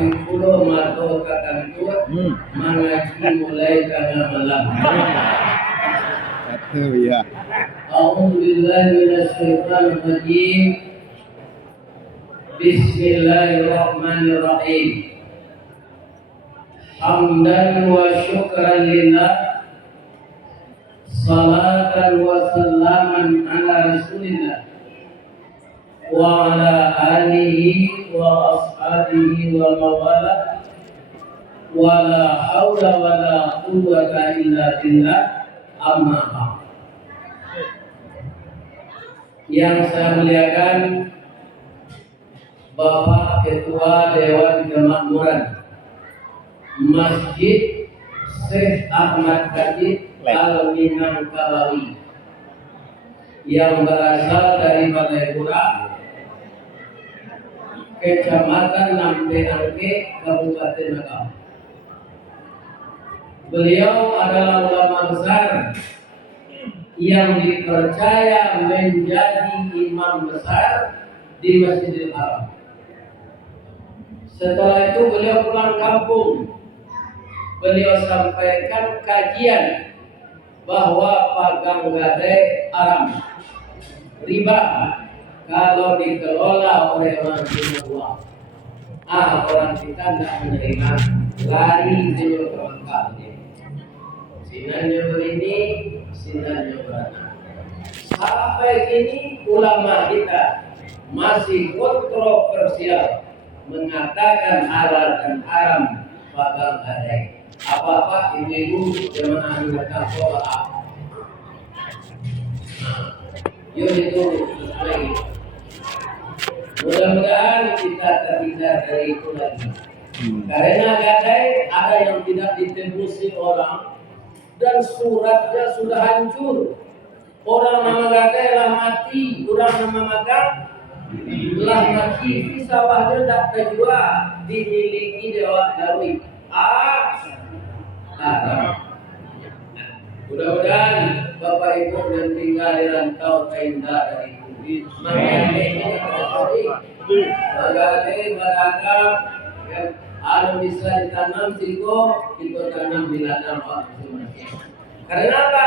abdi kulo mato kakantut mengaji mulai karena malam. Satu ya. A'udzubillahi minasyaitonirrajim. Bismillahirrahmanirrahim. Hamdan wa syukran lillah. Salatan wa salaman ala Rasulillah wa ala alihi wa ashabihi wa mawala wa la hawla wa la quwwata illa billah, amma ba'd. Yang saya muliakan Bapak Ketua Dewan Kemakmuran Masjid Syekh Ahmad Khatib Al-Minangkabau yang berasal dari Balai Pura, Kecamatan Nampenangke, Kabupaten Nakau. Beliau adalah ulama besar yang dipercaya menjadi imam besar di Masjidil Haram. Setelah itu beliau pulang kampung. Beliau sampaikan kajian bahwa pagang gadai haram, riba kalau dikelola oleh orang punya uang. Orang kita tidak menerima, lari senyum ke Mekah. Sinanya berini, sinanya beranak. Sampai kini ulama kita masih kontroversial mengatakan halal dan haram pagang gadai. Apa-apa ibu-ibu jemaah anggota sholat. Yuk itu lagi. Mudah-mudahan kita terhindar dari itu lagi. Karena gadai ada yang tidak ditembusi orang dan suratnya sudah hancur. Orang nama gadai lah mati, orang nama magang lah mati. Sawahnya tak terjual, dimiliki Dewa Darwi. Mudah-mudahan Bapak Ibu yang tinggal di rantau tenda dari itu, maka beragam yang ada bisa ditanam siko, kita tanam di ladang waktu masing-masing. Karena apa?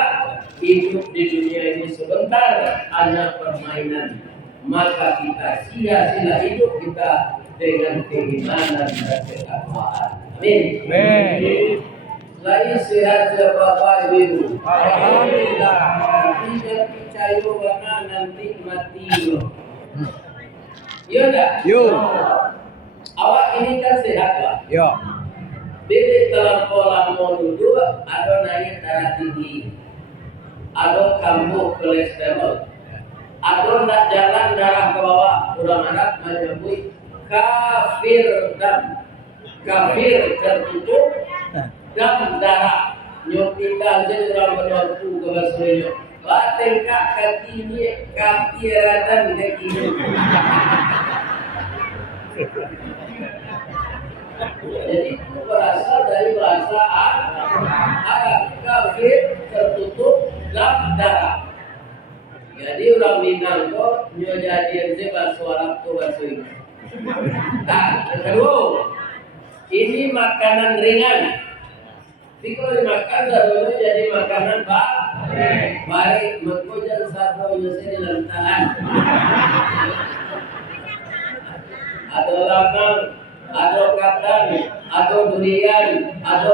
Hidup di dunia ini sebentar, hanya permainan. Maka kita sia-sia hidup kita dengan keimanan dan ketakwaan. Amin. Amin. Lagi sehat ya Bapak Ibu. Alhamdulillah. Tidak percaya karena nanti mati loh. Iya enggak? Yo. Awak ini kan sehat Pak. Yo. Bibit dalam pola mau duduk, ada naik darah tinggi, ada kambuh kolesterol, ada nak jalan darah ke bawah, kurang Arab menyebut kafir tertutup dan darah nyopita jadi orang menyortu ke basahnya batin kaki ini kafiratan kaki ini. Jadi itu berasal dari bahasa Arab, kafir tertutup dan darah. Jadi orang Minang kok nyojadian se bahasa Arab tu bahasa ini. Nah, kedua, ini makanan ringan. Tapi kalau dimakan dahulu jadi makanan baik. Mengkojan satu nyusi di lantaran. Ada lamang, ada katan, ada durian, ada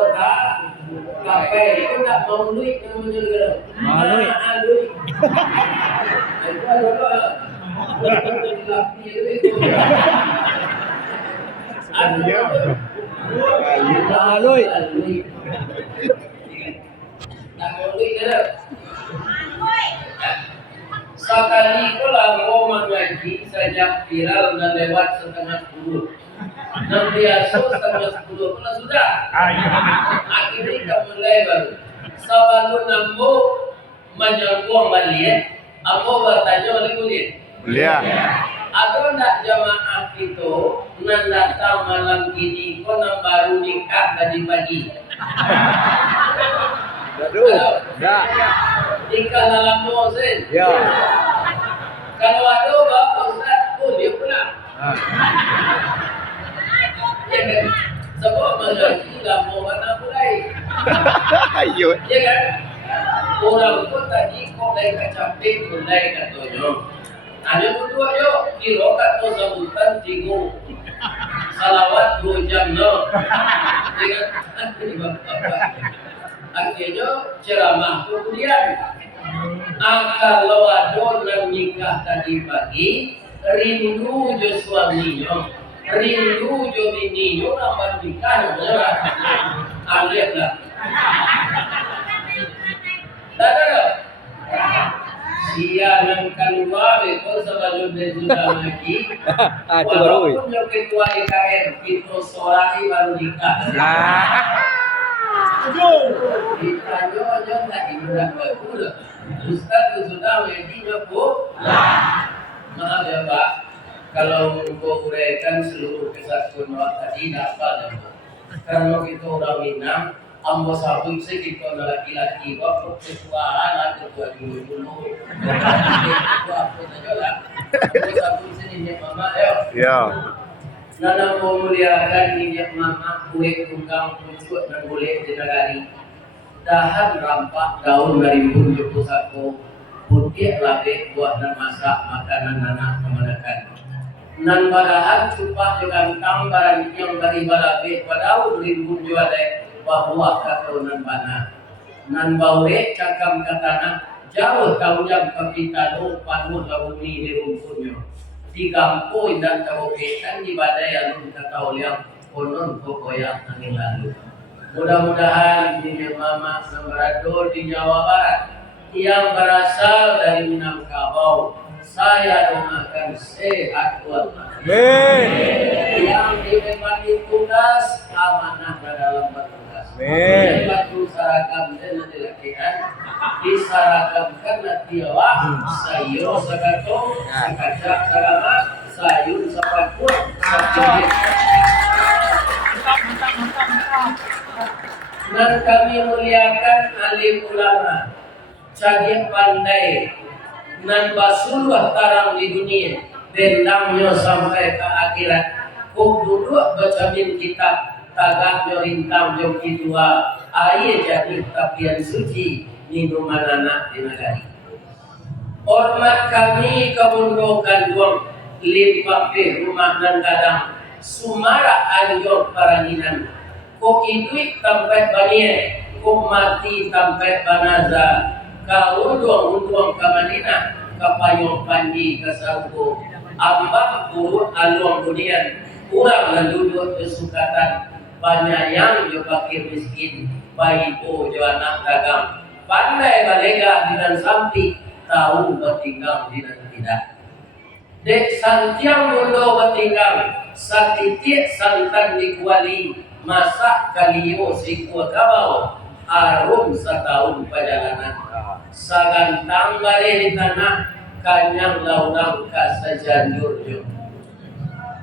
kafe. Itu tak mau duit namanya gitu. Mana duit? Itu ada apa? Aloy. Sekali pulang mau mengaji sejak viral dan lewat 9:30. Dan biasa 9:30 pula sudah. Akhirnya kamu mulai baru. Sabalu nampu menjangkau balik. Aku bertanya oleh kulit. Belia. Ada nak jamaah itu nan datang malam ini kau nak baru nikah tadi pagi. Aduh. Ya. Nikah dalam dosen. Ya. Kalau ada bapak Ustaz, dia pulang. Ya kan? Sebab mengaji lah mau mana mulai. Ayo. Ya kan? Orang tu tadi kau naik kacapek, mulai katanya. Ada berdua yo, kira kat tu sambutan tinggu. Salawat 2 jam no. Dengan akhirnya ceramah kemudian. Kalau ada yang nikah tadi pagi, rindu jo suaminya, rindu jo bininya, nama nikah namanya. Lihat lah. Tak ada. Dia yang keluar itu sebelum dia sudah lagi. Itu baru. Walaupun yang ketua IKN itu seorang baru nikah. Kita aja tak ibarat baru. Ustaz sudah menjadi bu. Maaf ya Pak, kalau gua uraikan seluruh kesatuan tadi dapat. Karena kita orang Minang. Ambo sabun se kita laki-laki wa ketuaan atau ketua dulu. Ketua apa saja lah. Ambo sabun se ni mama yo. Ya. Nana memuliakan minyak mama kue tunggang pucuk dan boleh jenagari. Dahan rampak daun dari bunjuk pusako. Putih labe buat dan masak makanan anak kemanakan. Nan badahan cupah dengan tang barang yang dari balabe padau rimbun jualai. Bahwa katunan bana nan baure cakam katana jauh taujam kapitano panu labumi di rumpunyo di kampo dan tawoketan di badai alun katauliang konon kokoyang angin lalu. Mudah-mudahan ini mama Sambarado di Jawa Barat yang berasal dari Minangkabau, saya doakan sehat walafiat. Yang diberi tugas amanah dalam bertugas. Batu sarakam dan dilakukan disarakamkan natiawa sayur sakato sakacak sarama sayur sapakut sakit. Dan kami muliakan alim ulama cagih pandai nan basulah tarang di dunia dendamnya sampai ke akhirat. Kau duduk baca kitab tagak yo rintang yo kidua aye jadi tapian suci minuman anak di negari. Hormat kami kebundokan duang limpape rumah dan kadang sumara anjok paranginan ko iduit tampai banie ko mati tampai banaza ka unduang kamanina kapayong panji kasauko ambak buruk aluang bunian kurang landudut kesukatan banyak yang juga fakir miskin, bayi po jo anak dagang, pandai balega dengan sampi, tahu bertinggal dengan tidak. Dek santiang mundo bertinggal, satitik santan dikuali, masak kaliyo sikwa kabau, arum setahun perjalanan. Sagantang balik di tanah, kanyang launang kasajanjur jo.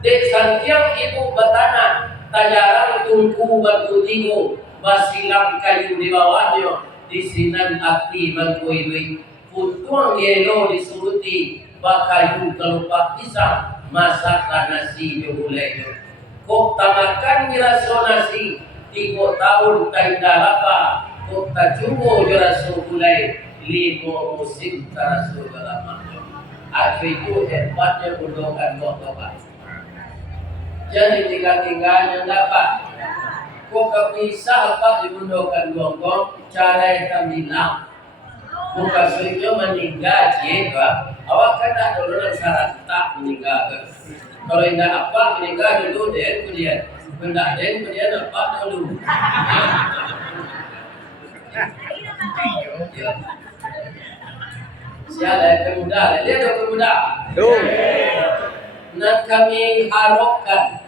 Dek santiang ibu bertanah, tajarang tungku batu tigo basilang kayu di bawahnya disinan api bangkuidui putuang yelo disuruti bakayu kelupak pisang masaklah nasi jehulai kok tamakan jeraso nasi 3 tahun tainda lapa kok tajubo jeraso gulai 5 musim taraso galama itu hebatnya bundokan botokan. Jadi tinggal-tinggalnya dapat. Kok kepisah apa dibundokan gonggong cara yang bilang. Muka sulitnya meninggal jika awak kata dulu syarat tak meninggal. Kalau indah apa meninggal dulu dan kemudian benda dan kemudian apa dulu. Siapa yang pemuda? Lihat pemuda. Dan kami harapkan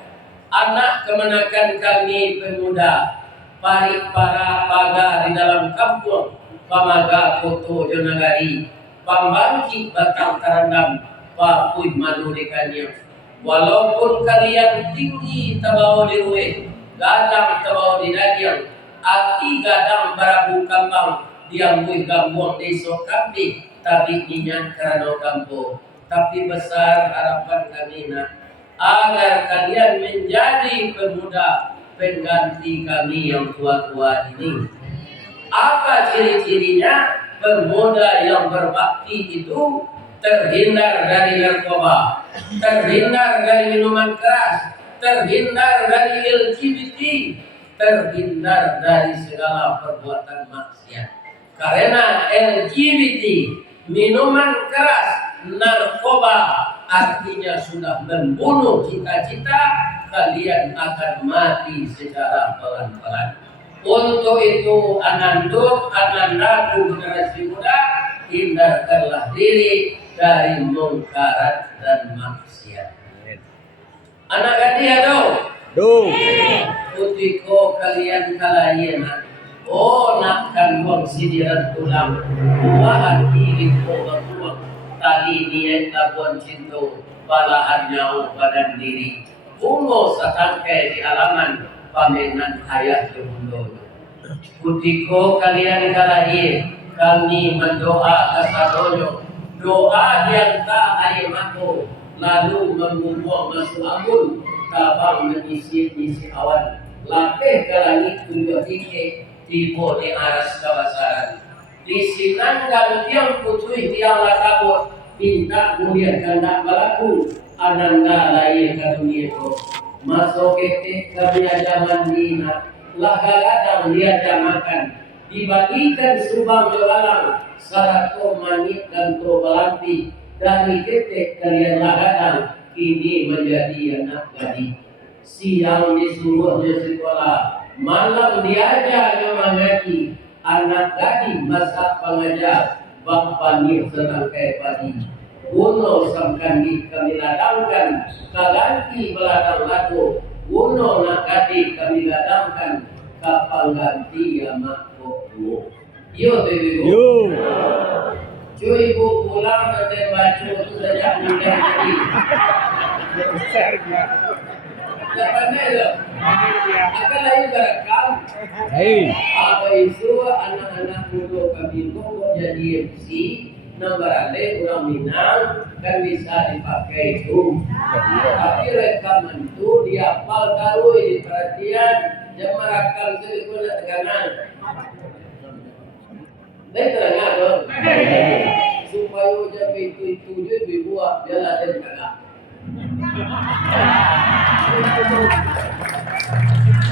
anak kemenakan kami pemuda para paga di dalam kampung pamaga koto jonagari pambangkit batang karandam papuy madurikannya walaupun kalian tinggi tabaw di ruwe gadang tabaw di dagyang ati gadang barabu kambang diambuy gambuang deso kambi tabi minyak karano kampo. Tapi besar harapan kami nak agar kalian menjadi pemuda pengganti kami yang tua-tua ini. Apa ciri-cirinya? Pemuda yang berbakti itu terhindar dari narkoba, terhindar dari minuman keras, terhindar dari LGBT, terhindar dari segala perbuatan maksiat. Karena LGBT, minuman keras, narkoba, artinya sudah membunuh cita-cita, kalian akan mati secara pelan-pelan. Untuk itu anandaku generasi muda, hindarkanlah diri dari mungkarat dan maksiat. Anak gadis Do. putiko kalian kalayena. Oh nakkan wong sidiran tulang, buahan diri ko berbuang, tali niat labuan cinto, balahan nyawa badan diri. Bungo sa tangkai di alaman, pamenan ayah di mundo. Putiko kalian kalahin, kami mendoa kasadonyo, doa yang tak ayamato, lalu membuang masuk anggun, tabang mengisi-isi awan, lapeh ke langit tujuh tinggi, tibo di aras kawasaran. Disinangkan tiang putui tiang lakabut, minta mulia kanda balaku, ananda lain ke dunia ko. Masuk ketik kami zaman dina, lagaladang dia jamakan, dibagikan subang jogalang, sarato manit dan to balampi, dari ketik kalian lagadang, kini menjadi anak gadis. Siang disuruhnya sekolah, malam diajar mengaji, anak gadis masak pengajar, bapak ni setangkai padi. Uno samkandi kami ladangkan, kaganti beladang lagu. Uno nak gadis kami ladangkan, kapal ganti yamak kok. Yo tu ibu. Yo. Cuy ibu pulang nanti baca sejak muda jadi. Dapat ada. Akan lagi berekam. Hei. Apa itu anak-anak muda kami kok jadi MC. Nomor ale orang Minang kan bisa dipakai itu. Tapi rekaman itu dihafal taruh di perhatian jam merakam itu guna tekanan. Dari tengah dong. Supaya jam itu juga dibuat jalan dan tengah.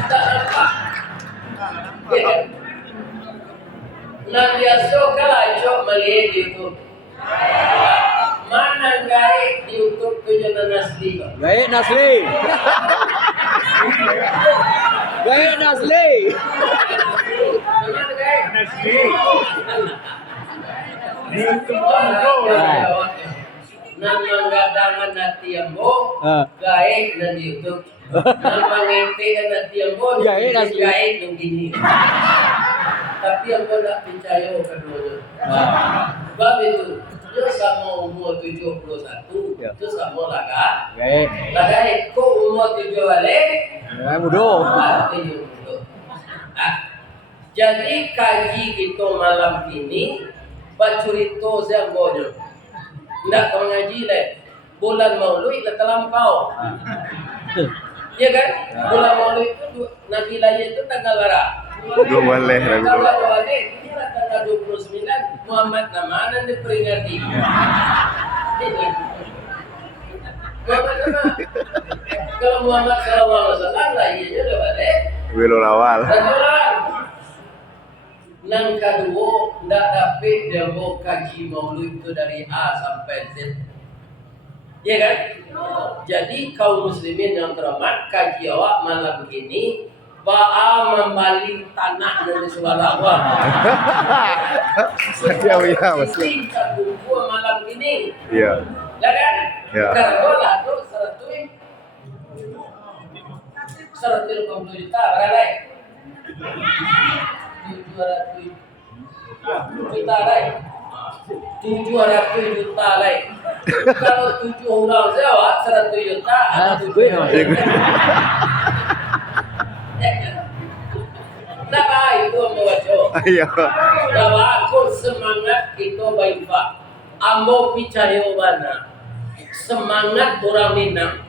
Tak nampak. Ya. Nang biasa kalau cok melihat YouTube. Mana gaib di YouTube tujuan Nasli? Gaib Nasli. Gaib Nasli. Mana gaib? Nasli. Nang menggadangan nanti ambo, gaib dan YouTube. Nang mengintip nanti ambo, Gaib Nasli. gaib dong gini. Tapi yang tidak percaya kedua. Sebab itu, dia sama umur 71, itu sama laga. Gaib. Laga itu umur 7 balik. Ya mudo. Jadi kaji kita malam ini, bacurito zambonya. Tidak kau ngaji deh. Bulan Maulid lah terlampau. Iya kan? Bulan Maulid itu Nabi lahir itu tanggal berapa? Dua boleh. Ini tanggal 29 Muhammad Ramadan diperingati. Muhammad Ramadan. Kalau Muhammad SAW lahirnya udah balik. Wilul awal. Nang kedua ndak dapat demo kaji maulid itu dari A sampai Z. Iya kan? Jadi kaum muslimin yang terhormat, kaji awak malam begini ba'a membaling tanah dari suara awak. Iya, Ini buku malam ini. Iya. Ya kan? Ya. Karena lah tuh seratus juta berapa? 700 juta lagi. 700 juta lagi. Kalau 7 orang sewa 100 juta ada 7 juta. Kenapa itu membaca? Iya. Bahwa aku semangat itu baik Pak. Ambo percaya mana? Semangat orang Minang.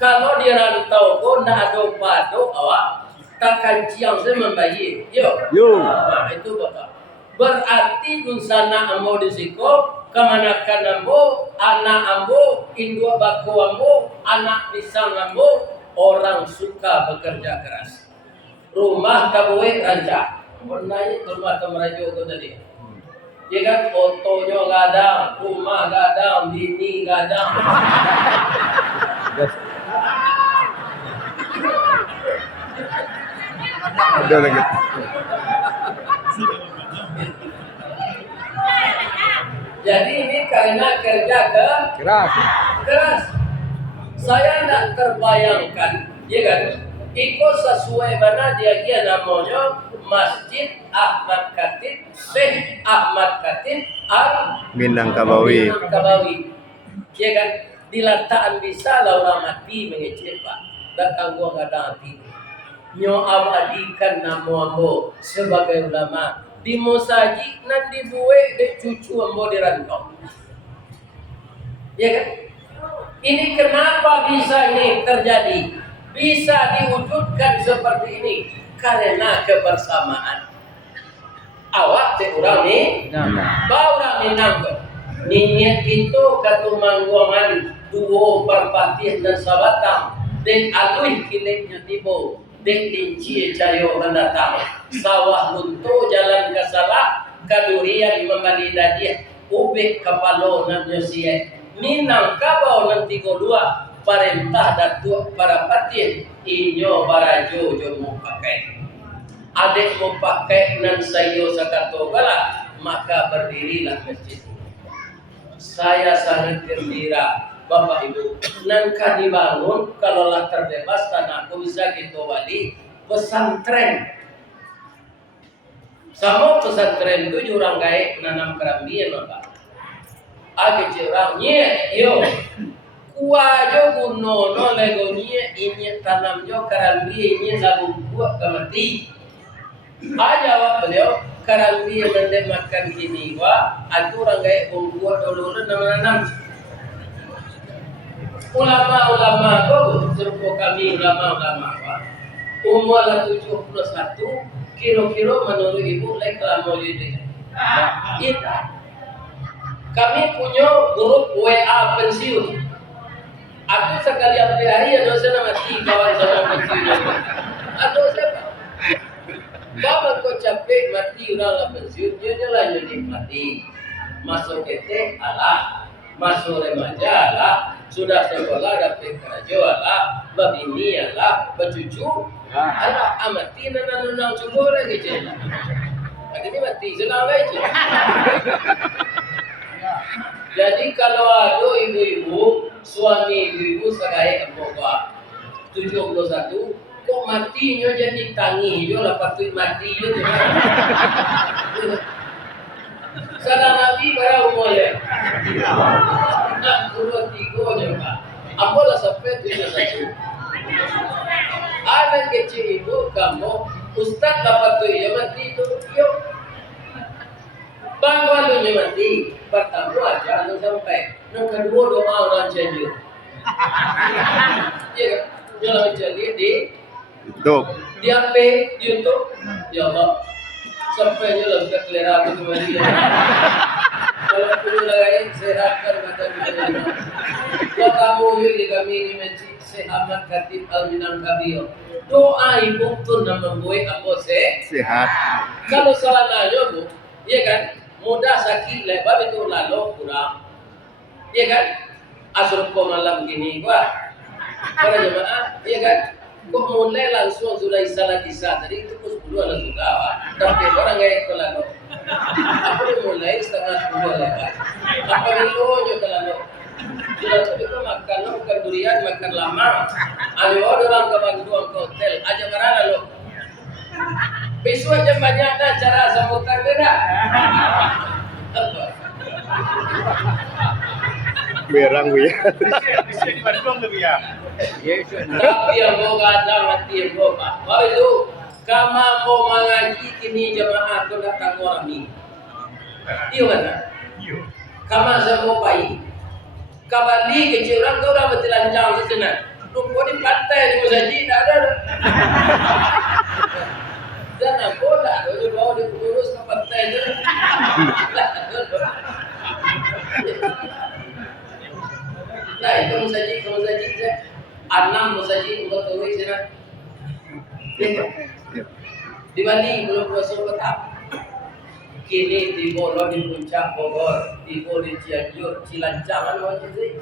Kalau dia rantau ko na ada pado awak takkan ciang saya membayi. Yo. Yo. Nah, itu bapak. Berarti dun sana ambo disiko kemanakan ambo, anak ambo, indua bako ambo, anak pisang ambo, orang suka bekerja keras. Rumah kabuwe rancak. Naik ke rumah temerajo itu tadi. Ya kan otonya gadang, rumah gadang, bini gadang. Ada lagi. Jadi ini karena kerja keras. Saya tidak terbayangkan, ya kan? Ikut sesuai mana dia namanya Masjid Ahmad Khatib, Syekh Ahmad Khatib Al Minangkabawi. Ya kan? Dilantaan bisa laura mati mengecek pak. Dan kanggo kadang hati. Nyo abadikan namo ambo sebagai ulama di mosaji nan dibuwe de cucu ambo dirantau. Ya kan? Ini kenapa bisa ini terjadi? Bisa diwujudkan seperti ini karena kebersamaan. Awak te urang ni, baura minanggo. Ninyet itu katumangguangan duo perpatih dan sabatang. Den alui kileknya tibo. Den linci cayo mendatang. Sawah lunto jalan kasalah. Kadurian membalida dia. Ubek kapalo nan nyosie. Minangkabau nan tigo dua. Perintah datuk para patih inyo barajo jo mau pakai adik mau pakai nan sayo sakato bala maka berdirilah masjid. Saya sangat gembira Bapak Ibu nan kan dibangun kalau lah terbebas tanah aku bisa gitu balik pesantren sama pesantren itu jurang gaek nanam kerambian Bapak age curangnya yo kuajo guno no legonya ini tanamnya karambi ini lagu buat kemati. Aja wak beliau karambi yang makan kini wa aturan gaya buat dulu nanam. Ulama kau serupa kami ulama wa umur 71 kira-kira menurut ibu lek lama jadi. Kita kami punya grup WA pensiun. Aku sekali hari ada saya mati kawan sama pensiun. Atau siapa? Bapak kau capek mati orang pensiun dia lah jadi mati. Masuk KT alah, masuk remaja alah, sudah sekolah dapat kerja alah, babini alah, bercucu alah, amati nanang cukup lagi je. Ini mati senang lagi. Jadi kalau ada ibu-ibu, suami ibu-ibu sekaya empokwa 71, kok matinya jadi tangi, yo lepas tu mati yo tu. Salah Nabi berapa umurnya? 63 je pak. Apalah sampai 71. Anak kecil ibu kamu, Ustaz dapat tu ya mati tu, yo. Bang mati, pertama aja anu sampai, yang kedua doa orang janji. Ya, jalan janji di YouTube. di HP, di YouTube, ya Allah, sampai jalan ke kelera itu kembali. Kalau perlu lagi sehatkan mata kita. Kalau kamu di kami ini masjid Ahmad Khatib Al Minangkabau. Doa ibu tu nama boy apa Sehat. Kalau salah nanya bu, iya kan? Mudah sakit lebar itu lalu kurang, iya kan? Asal kau malam gini gua, para jemaah, iya kan? Kok mulai langsung sudah isalah kisah tadi itu pun 10 langsung kawan, tapi orang gaya itu lalu. Aku mulai setengah 10 lebar, apa itu juga lalu. Sudah tapi kau makan durian makan lama, ada orang ke bantuan ke hotel, aja marah lalu. Besok aja banyak dah cara sambutan beda. Berang ya. Di Bandung lebih ya. Tapi yang mau kadang hati yang mau pak. Oh itu, kamu mau mengaji kini jemaah tu datang orang ni. Iya mana? Iya. Kamu semua pai. Kabali kecil orang kau dah bertelanjang di sana. Ruko di pantai di Musaji tak ada. Dan aku tak ada dia bawa dia urus ke pantai tu. Nah itu Musaji je. 6 Musaji untuk tulis sana. Di Bali belum puasa petang. Kini di Bolo di Puncak Bogor, di Cianjur, Cilancangan mau sih.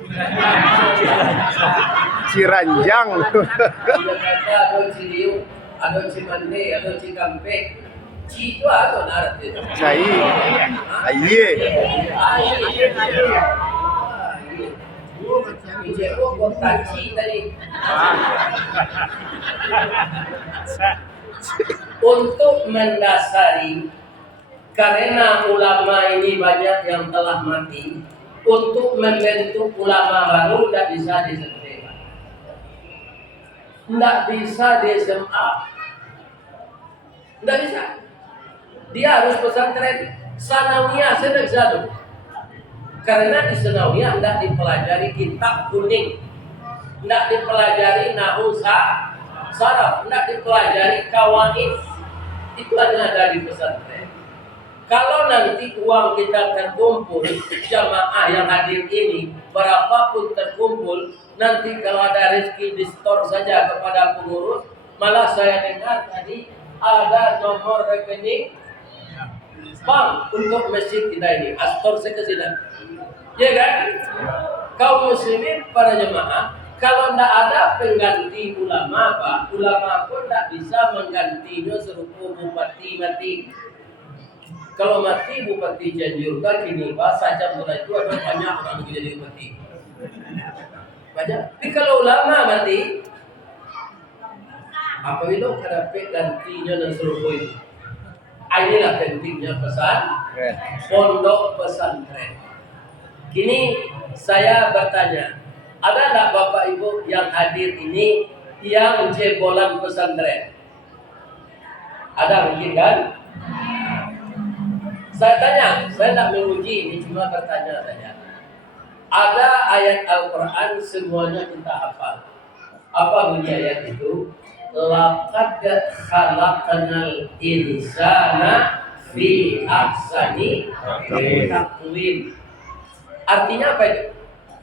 Ciranjang. Jakarta ada Ciliu, ada Cimande, ada Cikampek. Ci itu apa artinya? Cai. Aye. Ibu kota Ci tadi. Untuk mendasari karena ulama ini banyak yang telah mati, untuk membentuk ulama baru tidak bisa disempurnakan, tidak bisa SMA, tidak bisa. Dia harus pesantren sanawiyah sedang jatuh. Karena di sanawiyah tidak dipelajari kitab kuning, tidak dipelajari nahu saraf, tidak dipelajari kawaid. Itu hanya ada di pesantren. Kalau nanti uang kita terkumpul, jamaah yang hadir ini, berapapun terkumpul, nanti kalau ada rezeki di store saja kepada pengurus, malah saya dengar tadi ada nomor rekening bank untuk masjid kita ini, astor sekesinan. Ya kan? Kaum muslimin, para jemaah, kalau tidak ada pengganti ulama, Pak, ulama pun tidak bisa menggantinya serupa bupati mati. Kalau mati Bupati Cianjur kan kini Pak saja mulai itu ada banyak orang jadi bupati. Banyak. Tapi kalau ulama mati, apabila ada gantinya dan serupa itu. Inilah pentingnya pesan pondok pesantren. Kini saya bertanya, ada tak Bapak Ibu yang hadir ini yang jebolan pesantren? Ada mungkin kan? Saya tanya, saya tak menguji, ini cuma bertanya saja. Ada ayat Al-Quran semuanya kita hafal. Apa bunyi ayat itu? Laqad khalaqnal insana fi ahsani taqwim. Artinya apa itu?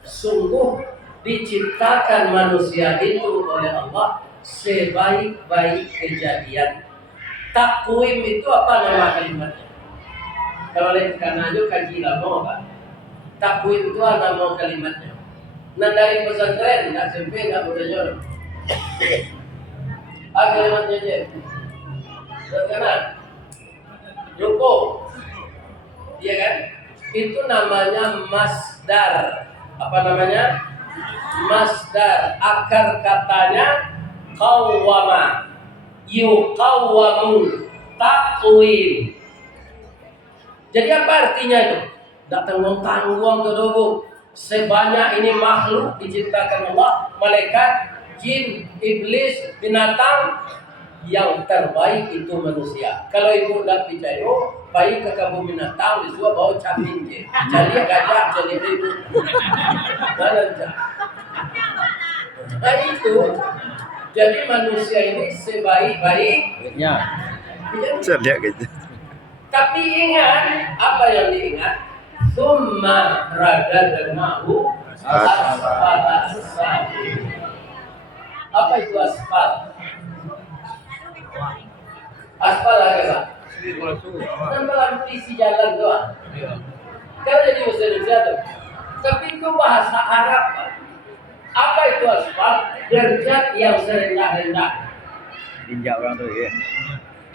Sungguh diciptakan manusia itu oleh Allah sebaik-baik kejadian. Takwim itu apa nama kalimatnya? Kalau lihat karena itu kaji lama Pak. Takwim itu apa nama kalimatnya? Nah dari pesantren, nggak SMP, nggak mudah. Kalimatnya aja. Terkenal. Joko. Iya kan? Itu namanya masdar. Apa namanya? Masdar. Akar katanya qawwama. Yuqawwamu. Takwim. Jadi apa artinya itu? Tak tanggung-tanggung tuh. Sebanyak ini makhluk diciptakan Allah, malaikat, jin, iblis, binatang, yang terbaik itu manusia. Kalau ibu tak percaya, baik ke kamu binatang, disuruh bawa camping je. Jadi gajah, jadi ibu. Nah itu, jadi manusia ini sebaik-baiknya. Saya lihat gitu. Tapi ingat, apa yang diingat? Summa radadnahu asfala safilin. Apa itu asfal? Asfal apa? Nampak isi jalan doang. Kalau jadi bahasa Indonesia tuh. Tapi itu bahasa Arab. Apa itu asfal? Derajat yang serendah-rendah. Injak orang tuh ya.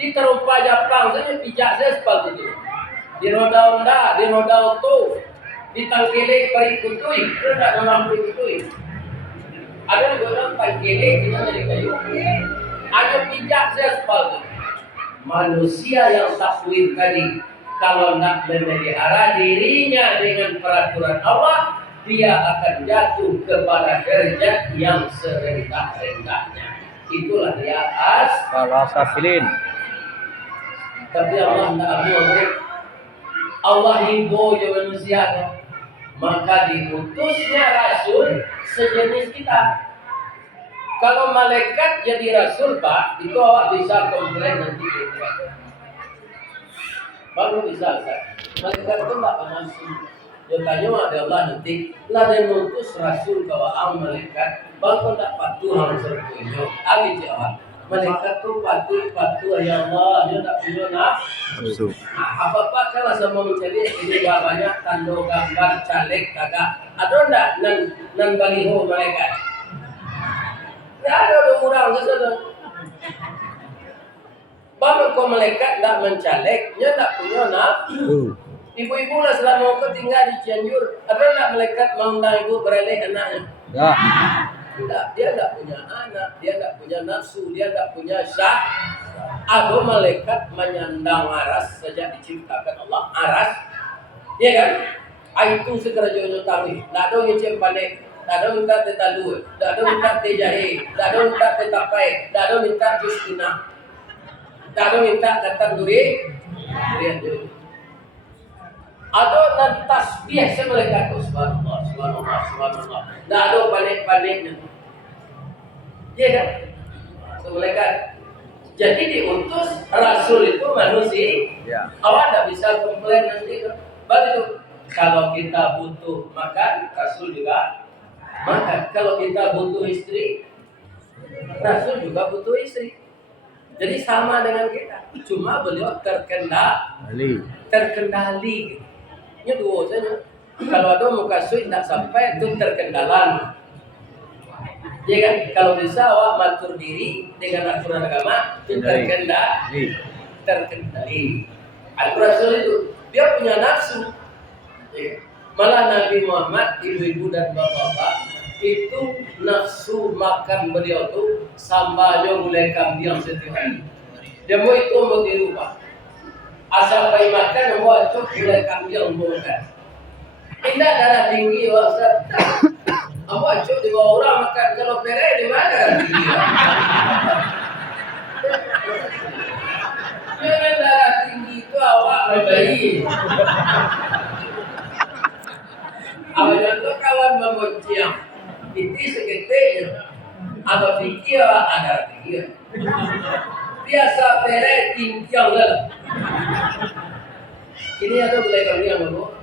Di terumpa Jepang saja pijak saya asfal itu. Di roda Honda, di roda auto, di tangkele perikutui, tidak dalam perikutui. Ada yang bilang tangkele kita dari kayu. Ada pijak saya asfal itu. Manusia yang takwim tadi, kalau nak memelihara dirinya dengan peraturan Allah, dia akan jatuh kepada derajat yang serendah-rendahnya. Itulah dia Asfala safilin. Tapi Allah tidak ambil. Allah himbau ya manusia, maka diutusnya Rasul sejenis kita. Kalau malaikat jadi rasul Pak, itu awak bisa komplain nanti. Baru bisa Ustaz. Malaikat itu nggak pernah dia tanya ada Allah nanti, lah dia ngutus rasul ke awak malaikat, bangko tak patuh harus serpunya. Agi jawab, malaikat tu patuh ya Allah, dia tak punya Nafsu. apa-apa kalau sama mencari ini banyak tanda gambar caleg kagak. Ada enggak nan baliho malaikat? Tidak ada orang sesuatu. Bahkan kau malaikat tidak mencalek, dia tidak punya nafsu. Ibu-ibu lah selama kau tinggal di Cianjur, ada tidak malaikat mengundang ibu beralih anaknya? Ya. Tidak, dia tidak punya anak, dia tidak punya nafsu, dia tidak punya syah. Ada malaikat menyandang aras sejak diciptakan Allah, aras, ya kan? Itu segera jono tahu. Tidak ada yang cem panik. Tak ada minta tetalu, tak ada minta tejahe, tak ada minta tetapai, tak ada minta justina, tak ada minta datang duri. Ada dan tasbih mereka tu subhanallah. Tak ada panik-paniknya. Ya kan? Mereka jadi diutus rasul itu manusia. Ya. Awak tak bisa komplain nanti. Begitu. Kalau kita butuh makan, rasul juga makan. Kalau kita butuh istri, rasul juga butuh istri. Jadi sama dengan kita. Cuma beliau terkendali. Ini dua saja. Kalau ada muka suit tak sampai itu terkendalan. Ya kan? Kalau bisa awak matur diri dengan aturan agama itu terkendali. Al-Rasul itu dia punya nafsu. Ya. Malah Nabi Muhammad, ibu-ibu dan bapak-bapak itu nafsu makan beliau tuh sambalnya gulai kambing setiap hari. Dia mau itu mau dirubah. Asal bayi makan mau acuk gulai kambing mau makan. Indah darah tinggi Ustaz. Kamu acuk di bawah orang makan kalau perai di mana darah tinggi? Jangan darah tinggi itu awak bayi. Awak itu kawan memujiam. Itu seketiknya. Apa fikir ada fikir. Biasa perai tinggi Allah. Ini ada gulai kambing yang baru.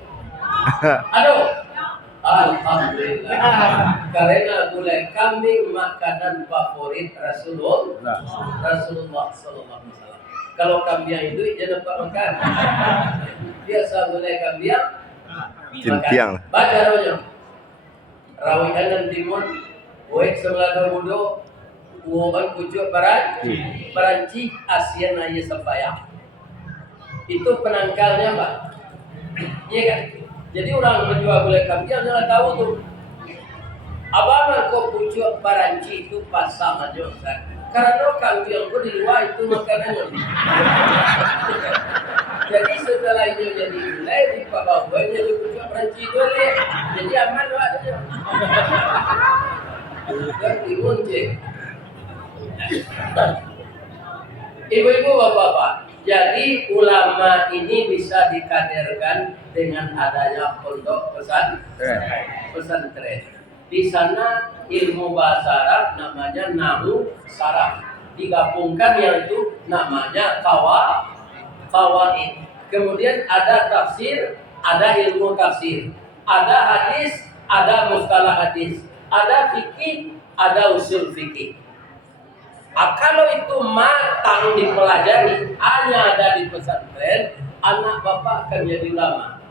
Aduh. Alhamdulillah. Karena gulai kambing makanan favorit Rasulullah sallallahu alaihi wasallam. Kalau kambing itu jangan dapat makan. Biasa gulai kambing Cintiang. Baca namanya. Rawihan timun, wek sebelah mudo, uoban kucuk baranci, asian aja sepayang. Itu penangkalnya Pak. Iya kan? Jadi orang menjual gulai kambing jangan tahu tuh. Abang kok pucuk baranci itu pasang aja Ustaz. Karena kambing itu di luar itu makanannya. Jadi setelah itu jadi gulai di bawahnya jadi pucuk baranci dulu. Jadi aman Pak. Jadi muncul. Ibu-ibu, bapak-bapak, jadi ulama ini bisa dikaderkan dengan adanya pondok pesantren. Di sana ilmu bahasa Arab namanya nahwu saraf. Digabungkan yang itu namanya qawaid. Kemudian ada tafsir, ada ilmu tafsir, ada hadis, ada mustalah hadis, ada fikih, ada usul fikih. Kalau itu matang dipelajari, hanya ada di pesantren, anak bapak akan jadi ulama.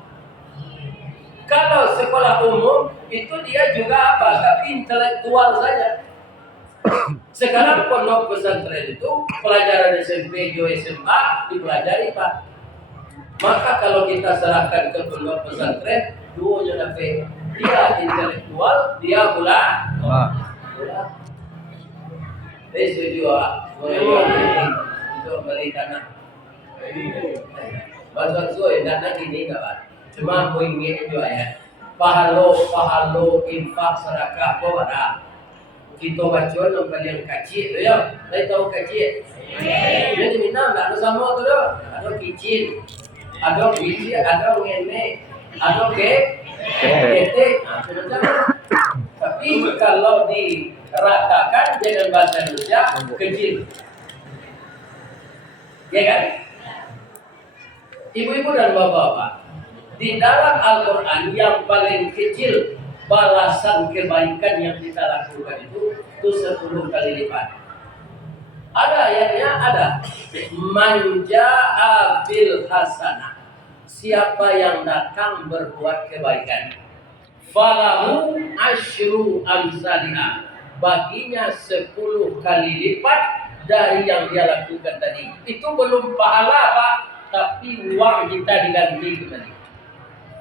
Kalau sekolah umum, itu dia juga apa? Tapi intelektual saja. Sekarang pondok pesantren itu, pelajaran SMP, SMA, dipelajari Pak. Maka kalau kita serahkan ke pondok pesantren, duanya dapat. Dia intelektual, dia ulama. Setuju untuk beli tanah. Bahasa suai tanah ini kawan. Cuma poinnya juga ya. Pahalo infak sedekah kau ada. Kita baca yang paling kecil, ya. Saya tahu kecil. Jadi minang tak sama tu dah. Ada kecil, ada biji, ada ngene, ada kete. Tapi kalau di ratakan dengan bahasa Indonesia kecil. Ya kan? Ibu-ibu dan bapak-bapak, di dalam Al-Quran yang paling kecil balasan kebaikan yang kita lakukan itu 10 kali lipat. Ada ayatnya, ada. Man jaa bil hasanah. Siapa yang datang berbuat kebaikan, falahu asyru amsalihah. Baginya 10 kali lipat dari yang dia lakukan tadi. Itu belum pahala, Pak, tapi uang kita diganti kembali.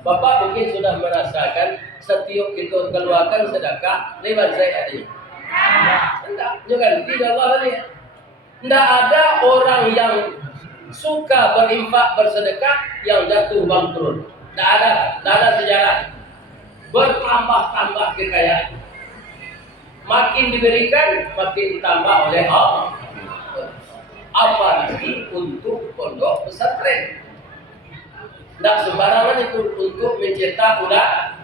Bapak mungkin sudah merasakan setiap kita keluarkan sedekah lewat saya ini. Tidak, juga tidak Allah ini. Tidak ada orang yang suka berinfak bersedekah yang jatuh bangkrut. Tidak ada sejarah. Bertambah-tambah kekayaan. Makin diberikan, makin ditambah oleh Allah. Apalagi untuk pondok pesantren. Tidak sembarangan itu untuk mencetak ulama.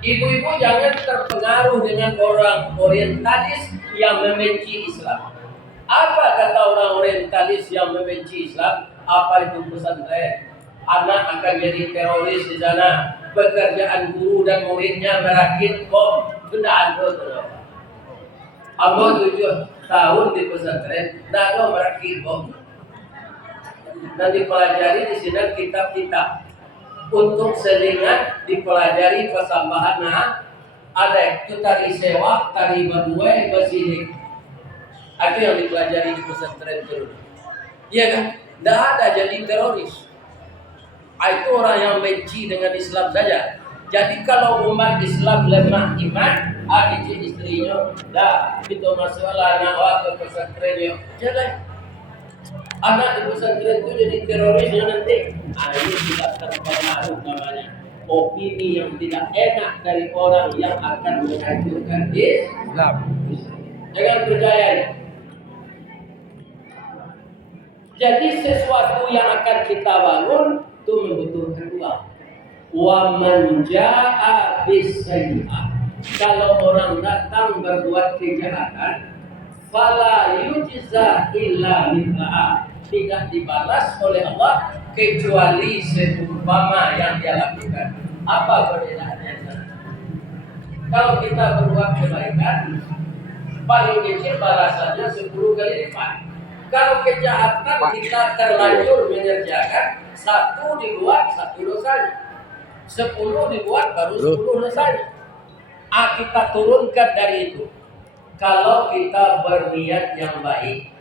Ibu-ibu jangan terpengaruh dengan orang orientalis yang membenci Islam. Apa kata orang orientalis yang membenci Islam? Apa itu pesantren? Anak akan jadi teroris di sana. Pekerjaan guru dan muridnya merakit bom. Sudah ada. Aku 7 tahun di pesantren, tidak ada merakit bom. Dan dipelajari di sini kitab-kitab. Untuk selingan dipelajari persambahan. Ada itu tari sewa, tari badue, basilik. Itu yang dipelajari di pesantren dulu. Iya kan? Tidak ada jadi teroris. Itu orang yang benci dengan Islam saja. Jadi kalau umat Islam lemah iman, istrinya, dah itu masalah anak ke pesantren. Jangan. Anak di pesantren itu jadi terorisnya nanti. Ini tidak terpengaruh namanya. Opini yang tidak enak dari orang yang akan menghancurkan Islam. Jangan percaya. Jadi sesuatu yang akan kita bangun itu membutuhkan uang. Wa man jaa bis-sayyi'ah. Kalau orang datang berbuat kejahatan, fala yujza illa mithlaha. Tidak dibalas oleh Allah kecuali seumpama yang dia lakukan. Apa perbedaannya? Kalau kita berbuat kebaikan, paling kecil balasannya 10 kali lipat. Kalau kejahatan kita terlanjur mengerjakan, 1 dibuat 1 dosanya, 10 dibuat baru 10 dosanya. Kita turunkan dari itu. Kalau kita berniat yang baik,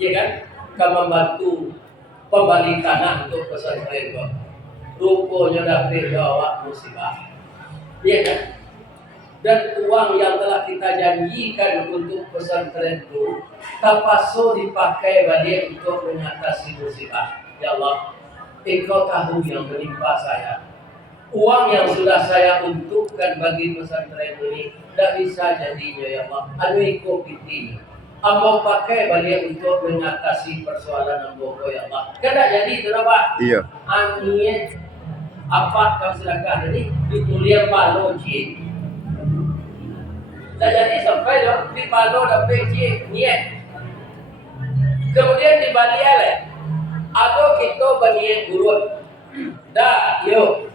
ya kan, kita membantu pembalik tanah untuk pesantren, rukonya dapat bawa musibah, ya kan. Dan uang yang telah kita janjikan untuk pesantren itu terpaksa dipakai balik untuk mengatasi musibah. Ya Allah, Engkau tahu yang menimpa saya. Uang yang sudah saya untukkan bagi pesantren ini tidak bisa jadinya, ya Allah. Anu Engkau piti. Ambo pakai balik untuk mengatasi persoalan ambo, ya Allah. Kada jadi kenapa? Iya. Aniet apa kau silakan jadi ditulis palo cik. Dan jadi sampai di palo dapat cik niat. Kemudian di Bali atau kita berniat urut. Dah, yo.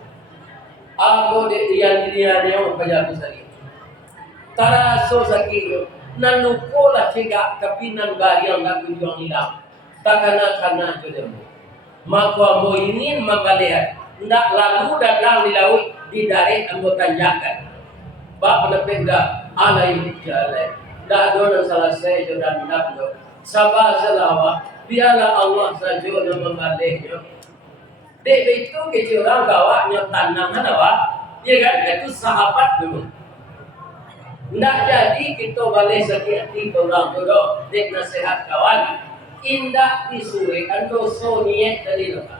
Aku dia yang kerja besar. Taraso sakit. Nanukola cegak kapinan bari yang nak tujuan hilang. Takana jodoh. Maka mo ingin membalik. Nak lalu datang di laut di dari anggota tanjakan. Bap lepek dah alai jalan. Dah dona selesai jodan dak do. Sabah selawat. Biarlah Allah saja yang membaliknya. Dek itu kecil orang kawaknya tanam apa? Ya kan? Itu sahabat dulu. Nggak jadi kita balik sakit hati orang dulu. Dek nasihat kawan. Indah disuruhkan dosa niat dari lepas.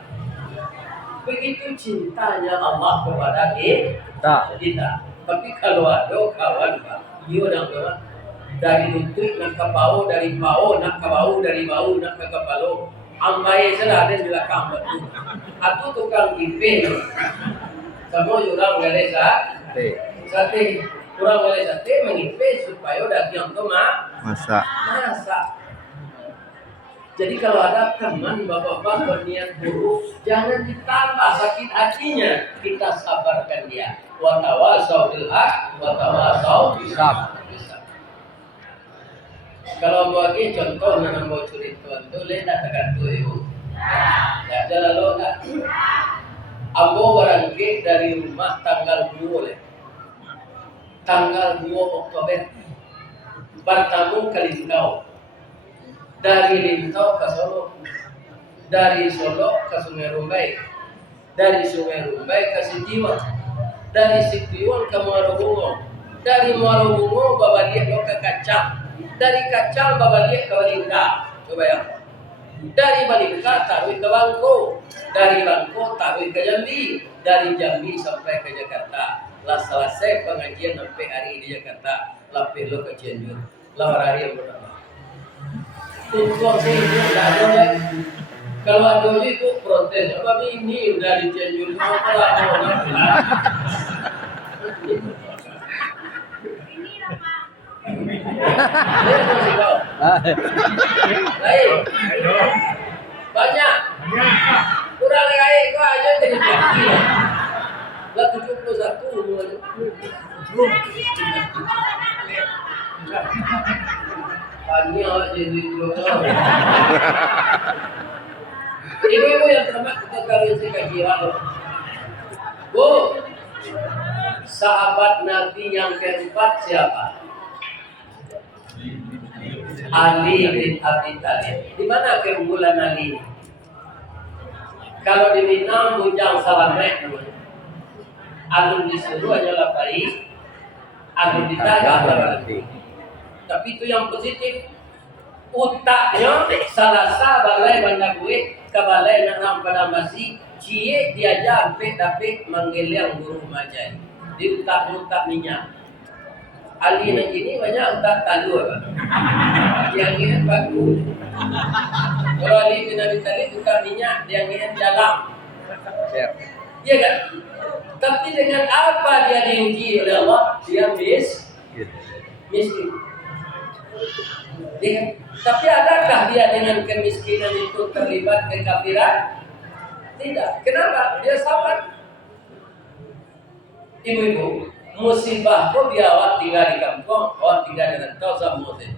Begitu cintanya Allah kepada kita. Tapi kalau ada kawan, iya orang tua dari lutut nak ke bau, dari bau nak ke bau, dari bau nak ke kepala. Ambai salah ada di belakang batu. Aku tukang kipin. Semua orang galesa. Sate. Kurang oleh sate mengipe supaya daging itu Masak. masak. Jadi kalau ada teman bapak-bapak berniat buruk, jangan ditambah sakit hatinya. Kita sabarkan dia. Wa tawasau bil haq, wa tawasau bis sabr. Kalau bagi contoh nanam mau curi tuan tu lenda tekan tu ibu. Ya lalu tak. Ambo berangkat dari rumah tanggal 2 le. Tanggal 2 Oktober. Bertamu ke Lintau. Dari Lintau ke Solo, dari Solo ke Sungai Rumbai, dari Sungai Rumbai ke Sitiwan, dari Sitiwan ke Muarobungo, dari Muarobungo babaliak ke Kacang, dari Kacang babaliak ke Balingka, coba ya, dari Balingka taruh ke Bangko, dari Bangko taruh ke Jambi, dari Jambi sampai ke Jakarta. Lah selesai pengajian sampai hari di Jakarta, lah perlu ke Cianjur, lah hari yang pertama. Untuk sih tidak ada lagi. Kalau ada itu protes, apa ini udah dijanjur mau pelak lain banyak kurang lain kok aja jadi jadi lah 71 banyak jadi ibu-ibu yang terhormat kita kalian saya kaji lalu. Bu, sahabat Nabi yang keempat siapa? Ali bin Abi Thalib. Di mana keunggulan Ali? Kalau di Minang bujang salamek namanya. Agung disuruh hanyalah baik, agung ditagih berarti. Tapi itu yang positif. Utaknya salasa balai banda gue ke balai nak pada masih cie diajar sampai dapat menggeleng guru majai di utak minyak. Ali nak ini banyak utak talur. Yang ini bagus. Kalau Ali bin Abi Thalib utak minyak, yang ini dalam. Iya kan? Tapi dengan apa dia diuji oleh Allah? Dia miskin. Ya, tapi adakah dia dengan kemiskinan itu terlibat kekafiran? Tidak. Kenapa? Dia sabar. Ibu-ibu, musibah kok dia awak tinggal di kampung, awak tinggal di rantau sama musib.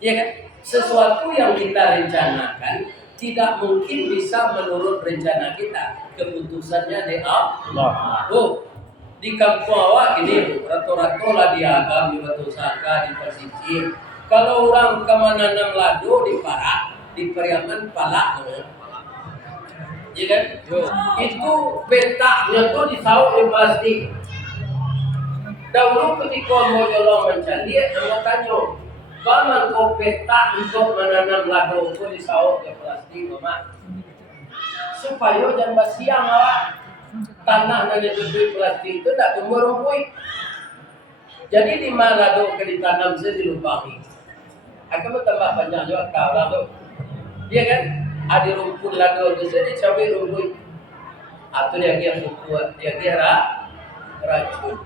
Ya kan? Sesuatu yang kita rencanakan tidak mungkin bisa menurut rencana kita. Keputusannya di Allah. Oh, di kampung awak ini rata-rata lah diagam, di batu saka, di pesisir. Kalau orang kemana nam lado di Parak, di Periaman Palak, ya kan? Itu petaknya tuh disauk di plastik. Dahulu ketika mau jolong mencari, dia tanya, "Paman kau petak untuk menanam lado itu disauk di plastik, Mama?" Supaya jangan siang awak tanah yang ditutupi plastik itu tidak tumbuh rumput. Jadi di mana lado ke ditanam saya dilubangi. Akan bertambah panjang juga kau lado. Dia kan ada rumput lado itu saya dicabut rumput. Atau dia kuat, dia racun.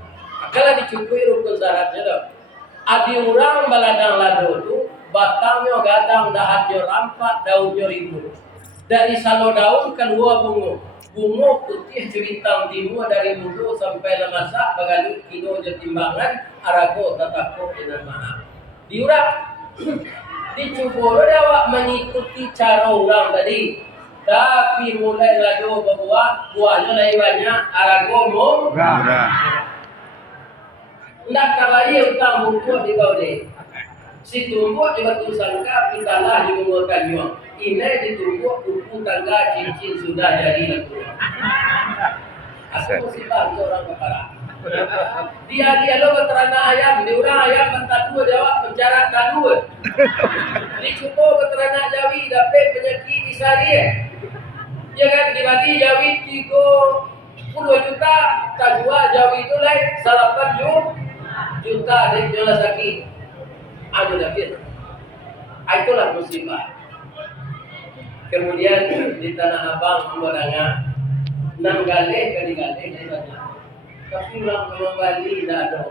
Kalau dicukui rumput syaratnya dong. Ada orang baladang lado itu batangnya gadang, dahannya rampak, daunnya ribut. Dari salo daun keluar bunga putih ceritang timur dari mulut sampai lemasak bagalu kilo timbangan arago tatako dengan maaf. Diurang dicuba awak mengikuti cara orang tadi. Tapi mulai lado berbuah, buahnya lain banyak arago murah. Ndak kabari utang buku di kau deh. Si tumbuk di batu sangka pitalah di mengurkannya. Ini ditumbuk buku tangga cincin sudah jadi laku. Aku mesti bantu orang kepala. Dia lo berternak ayam, di orang ayam mentadu jawab penjara tadu. Di cukup berternak jawi dapat penyakit di sari. Ya kan dibagi jawi 30 juta, tak jual jawi itu lain 8 juta dari jual sakit. Anu David. Itulah musibah. Kemudian di Tanah Abang Ambaranga 6 gale dari banyak. Tapi ulang kembali dah ada.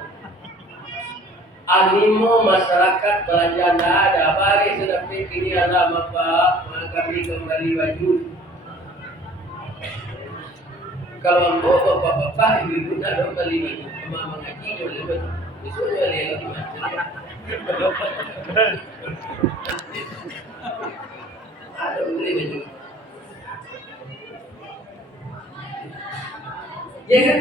Animo masyarakat belanja dah ada. Bari sudah ini alam apa? Kami kembali wajib. Kalau mau bapak-bapak ibu nak kembali wajib. Mama mengaji boleh wajib. Disuruh lelaki macam ada boleh wajib. Ya kan?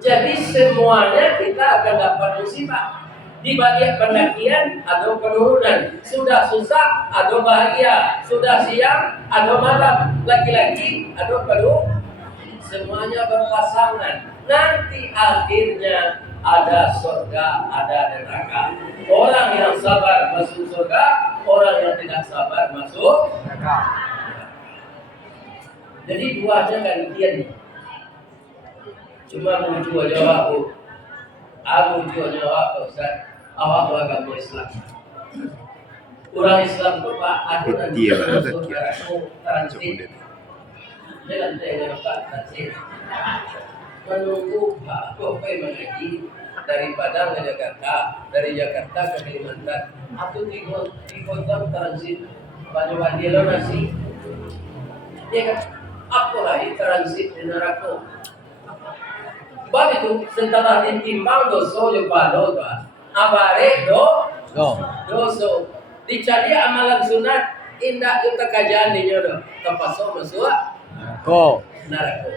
Jadi semuanya kita akan dapat musibah. Di bagian pendakian ada penurunan. Sudah susah ada bahagia. Sudah siang ada malam. Laki-laki ada penuh. Semuanya berpasangan. Nanti akhirnya ada surga, ada neraka. Orang yang sabar masuk surga, orang yang tidak sabar masuk neraka. Jadi duanya gantian. Cuma muncul jawab, aku muncul jawab, Ustaz. Awak agama Islam. Orang Islam itu Pak, aturan saudaraku transit. Jangan tanya Pak transit. Menunggu Pak Kopi mengaji dari Padang ke Jakarta, dari Jakarta ke Kalimantan. Atau tiga jam transit. Banyak dia nasi. Ya kan? Apalah transit di neraka. Sebab itu setelah ditimbang dosa yang palo Pak. Abare doso dicari amalan sunat indah kita kajian di nyodo terpasok masuk neraka.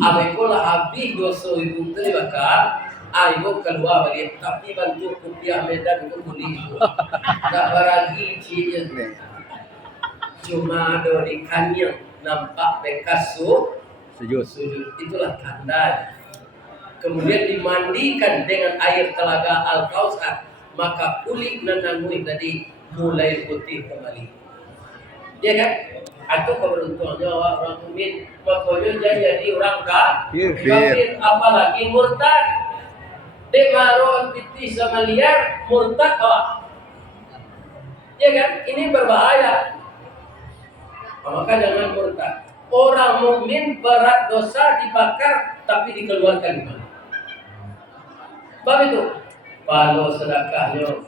Abeko lah habis doso ibu terbakar, ibu keluar balik tapi bantu kupiah Medan itu boleh tak beragi cie cuma ada di kanyang nampak bekas sujud itulah tanda. Kemudian dimandikan dengan air telaga Al-Kausar, maka kulit nanangui tadi mulai putih kembali. Ya kan? Atau keberuntungannya orang mukmin, makanya jadi orang kafir, apalagi murtad. Demaron piti sama liar murtad apa? Ya kan? Ini berbahaya. Maka jangan murtad. Orang mukmin berat dosa dibakar tapi dikeluarkan iman. Sebab itu, kalau sedekahnya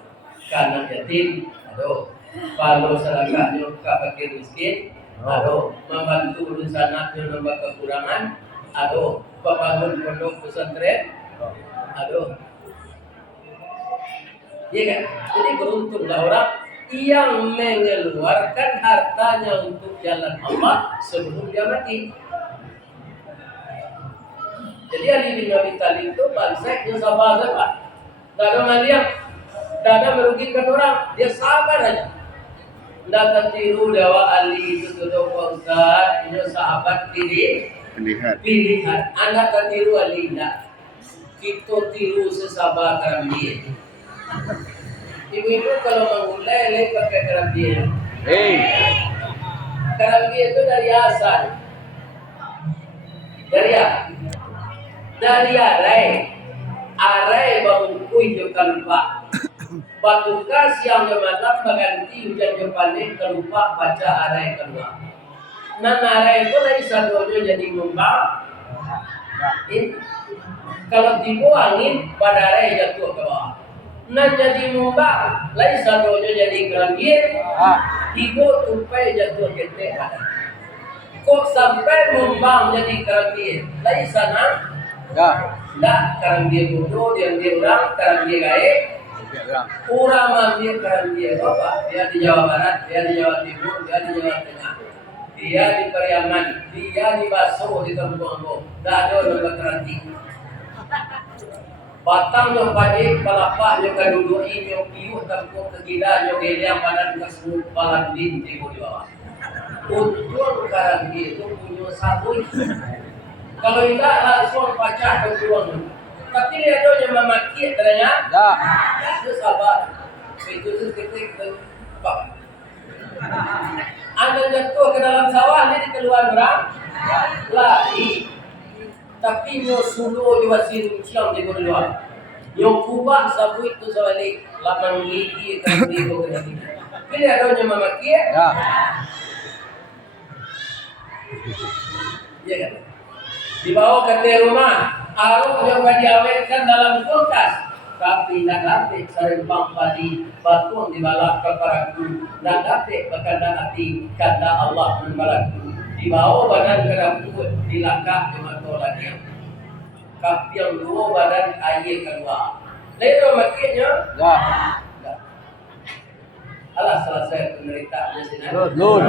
karena yatim, aduh. Kalau sedekahnya ke fakir miskin, aduh. Membantu urusan anaknya nambah kekurangan, aduh. Membangun pondok pesantren, aduh. Iya kan? Jadi beruntunglah orang yang mengeluarkan hartanya untuk jalan Allah sebelum dia mati. Jadi Ali bin Abi Thalib itu bangsa yang sabar Pak. Tidak ada ngaliang, tidak ada merugikan orang, dia sabar aja. Tidak tiru dawa Ali itu tuh Pak Ustaz, ini sahabat pilihan. Anda tak tiru Ali tidak. Kita tiru sesabar kami. Ibu-ibu kalau mengulai pakai kerambian. Kerambian itu dari asal. Dari arai bangkui jo kalpa. Batukas yang malam mengganti hujan Jepane kelupa baca arai kedua. Nah arai itu dari satunya jadi ngembang. Kalau tiba angin pada arai jatuh ke bawah. Nah jadi ngembang, lain satunya jadi kerambian. Tiba tupai jatuh ke kok sampai ngembang jadi kerambian. Lain sana. Tidak, karang dia bodoh, dia orang, karang dia gaib. Orang ambil karang dia Bapak. Dia di Jawa Barat, dia di Jawa Timur, dia di Jawa Tengah. Dia di Periaman, dia di Baso, di Kampung-Kampung. Tidak ada orang keranti. Batang yang padi, palapa yang kedua ini, yang piu, tempur kegila, yang geliang badan kesemut, palan din, di bawah. Untuk karang dia itu punya sabun. Kalau tidak langsung pecah ke tuang. Tapi dia ada yang memaki ternyata. Ya, itu sabar. Itu seketik Pak. Anda jatuh ke dalam sawah ini keluar orang lari. Tapi nyo sulu diwasi siang di luar. Nyo kubah sabu itu sawali lapan gigi kan di bawah. Tapi dia ada yang memaki. Ya. Iya kan? Dibawa ke rumah, Arung yang diawetkan dalam kulkas. Tapi nak dapat serempang padi batuang di balak keparaku. Nak dapat berkandang hati kata Allah membalaku. Di bawah badan kerapu di langkah di mata lagi. Kaki yang dua badan air kedua. Lalu makanya. Ya. Alah selesai penderitaannya sini. Lun.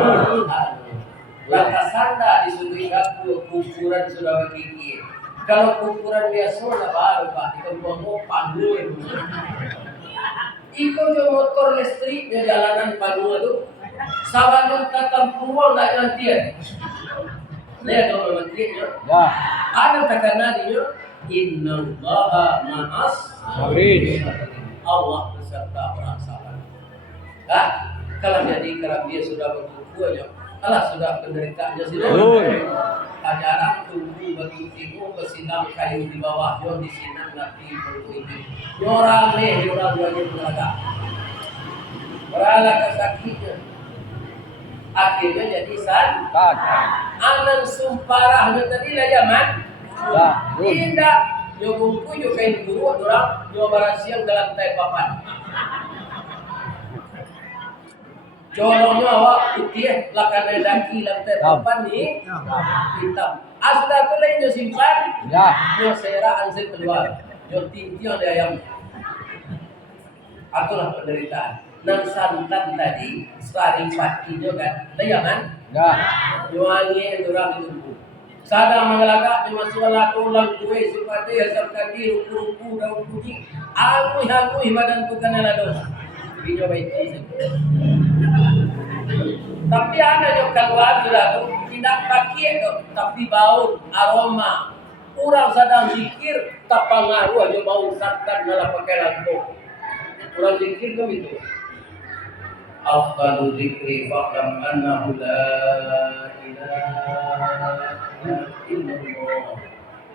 Langkah sanda disuruh aku ukuran sudah begini. Kalau ukuran biasa nggak baru pak, itu mau panggul. Iko jo motor listrik di jalanan panggul itu, sabangun kata puang nggak gantian. Lihat dong menterinya. Ya. Ada tekanan dia. Innallaha ma'as Sabrin. Allah beserta orang sabar. Kalau jadi kerap dia sudah berkumpul aja. Allah sudah penderitaannya sih. Ajaran tunggu bagi ibu bersinam kayu di bawah yo di sini nanti perlu ini. Orang leh orang wajib berada. Berala kesakitnya. Akhirnya jadi Kan. anan sumparah tadi lah zaman. Ya. Tidak. Yo bungku yo kain guru orang yo barang siang dalam tai papan. Colongnya awak putih, lakan daki lantai papan ni hitam. Asda tu lain yo simpan, yo sera ansel keluar, yo tintiang dia ayam. Itulah penderitaan. Nang santan tadi, sering pati jo kan, layangan. Ya. Yo angin orang itu. Sadang mengelakak cuma suara tulang kue supaya asal kaki ruku-ruku daun putih. Agui badan tukang elado. Video baik ini. Tapi ada yang keluar sudah tu tidak pakai tu, tapi bau aroma. Orang sedang zikir tak pengaruh aja bau santan malah pakai lampu. Orang zikir tu itu. Afdalu zikri fa'lam annahu la ilaha illallah.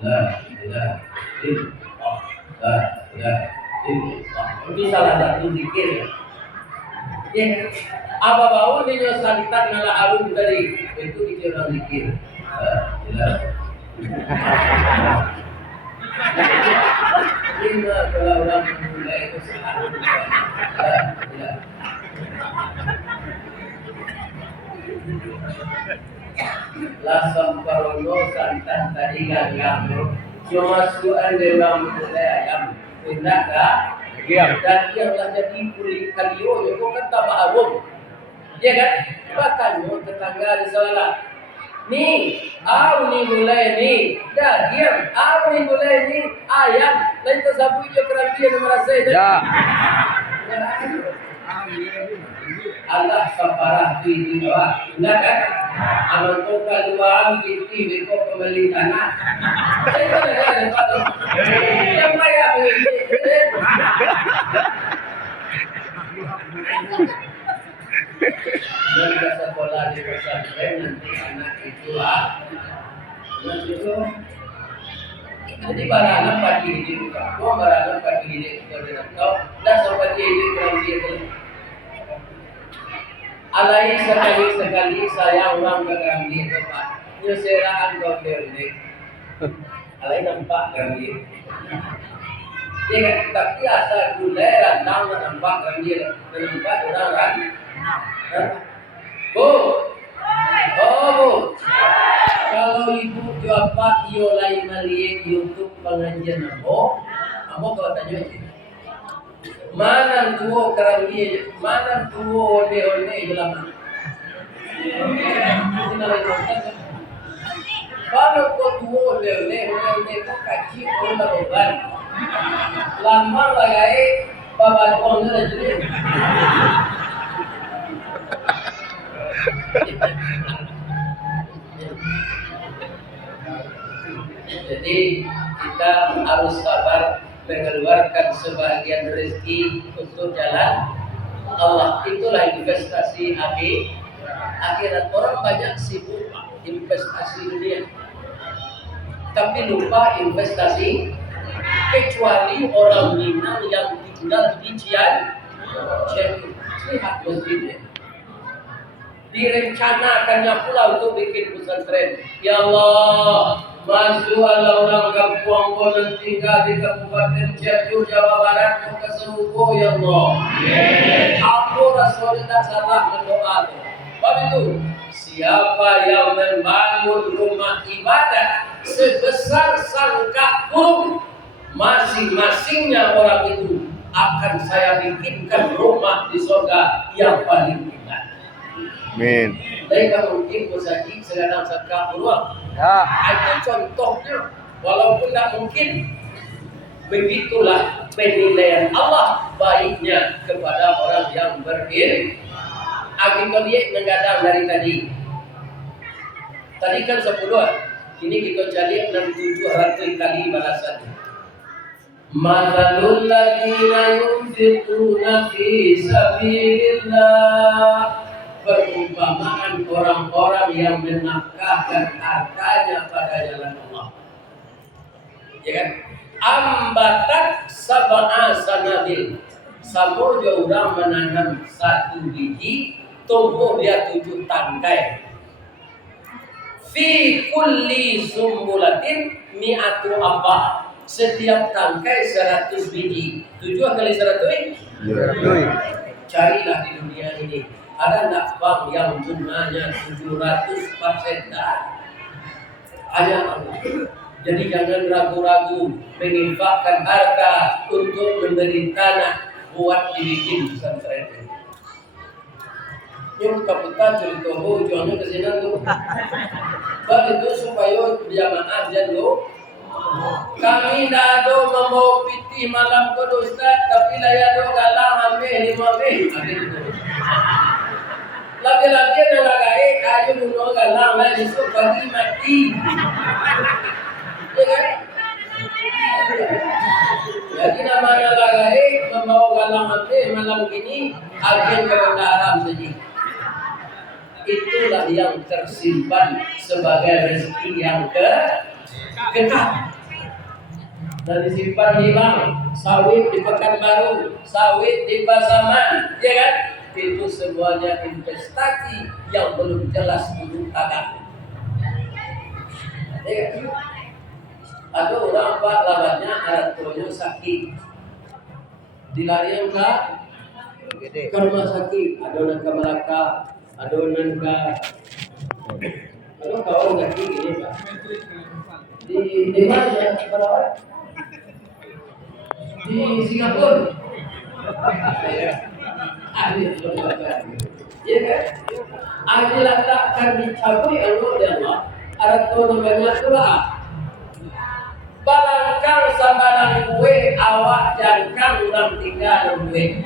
La ilaha illallah. La ilaha illallah. Itu salah satu zikir. Ya, apa bau ni yo santan nala arum tadi itu dijelang zikir. Lima kalau orang mulai itu sahaja. Lasam parono santan tadi gagal. Cuma suan dia orang mulai ayam. Tidak tak? Diam. Dan dia telah jadi kulit kalio, itu kan tambah arum. Ya kan? Bahkan tetangga di sana. Ni, aku ni mulai ni. Dah, diam. Aku ni mulai ni ayam. Lain tersabut je kerana dia merasa itu. Ya. Allah saparah di bawah. Benar kan? Aman tukar dua ambil di pembeli tanah. Saya tak ada dapat. Yang bayar dan sekolah di pesantren nanti anak itu jadi barang pagi di kampung, barang pagi di kau dan seperti ini kalau dia tu alai sekali saya orang bergerak di tempat nyuseraan kau berdek alai nampak kerja dia kan tapi asal gula randang nampak kerja nampak orang kan Bu, Bu, kalau ibu jawab yo lain melihat YouTube pengajian ambo kau tanya sih. Mana tuo kerangnya, mana tuo ole jelama. Kalau kau tuo ole kau kaci orang beban. Lama lagi babat orang jadi. Jadi kita harus sabar mengeluarkan sebagian rezeki untuk jalan Allah. Itulah investasi akhirat. Orang banyak sibuk investasi dunia, tapi lupa investasi. Kecuali orang Minang yang tinggal di Cianjur, lihat masjidnya. Direncanakannya pula untuk bikin pesantren. Ya Allah, Masuk ala orang kampung yang tinggal di Kabupaten Cianjur, Jawa Barat, ke seluruh ya Allah. Aku Rasulullah salah mendoa. Sebab itu, siapa yang membangun rumah ibadah sebesar sangkak burung, masing-masingnya orang itu akan saya bikinkan rumah di surga yang paling indah. Amin. Mereka mungkin bersaji sedang sangkak burung. Ya. Itu contohnya, walaupun tak mungkin. Begitulah penilaian Allah baiknya kepada orang yang berilmu. Kita lihat menggadang dari tadi. Tadi kan 10, ini kita cari 600 kali balasan. Mathalul ladzina yunfiquna fi sabilillah, perumpamaan orang-orang yang menafkahkan hartanya pada jalan Allah. Ya kan? Ambatat sab'a sanabil, sambil orang menanam 1 biji, tumbuh dia 7 tangkai. Fi kulli sumbulatin mi'atu abah, setiap tangkai 100 biji. 7 kali 100? Ya. Carilah di dunia ini, ada tak bank yang bunganya 700% hanya Allah. Jadi jangan ragu-ragu menginfakkan harta untuk memberi tanah buat dibikin pesantren. Yang kita cerita tujuannya ke sini tuh. Sebab itu supaya jamaah jatuh. Kami dah ada membawa piti malam ke Ustaz, tapi layar do galang ambil 5 mil. Lagi-lagi ada lagai ayo dulu galang lah besok pagi mati. Ya kan? Jadi namanya lagai membawa galang ambil malam ini agen ke benda haram saja. Itulah yang tersimpan sebagai rezeki yang kekal. Dan disimpan di bank, sawit di Pekanbaru, sawit di Pasaman, ya kan? Itu semuanya investasi yang belum jelas untuk tagang. Ya kan? Ada orang pak lawannya alat tuanya sakit, dilarian ke rumah sakit, ada orang ke Melaka, ada orang ke kawan sakit ini pak. Di mana berapa? Di Singapura. Ya kan? Adalah takkan dicapai Allah. Ada tuh namanya doa. Balangkang sabalang kue awak jangkang ulang tinggal kue.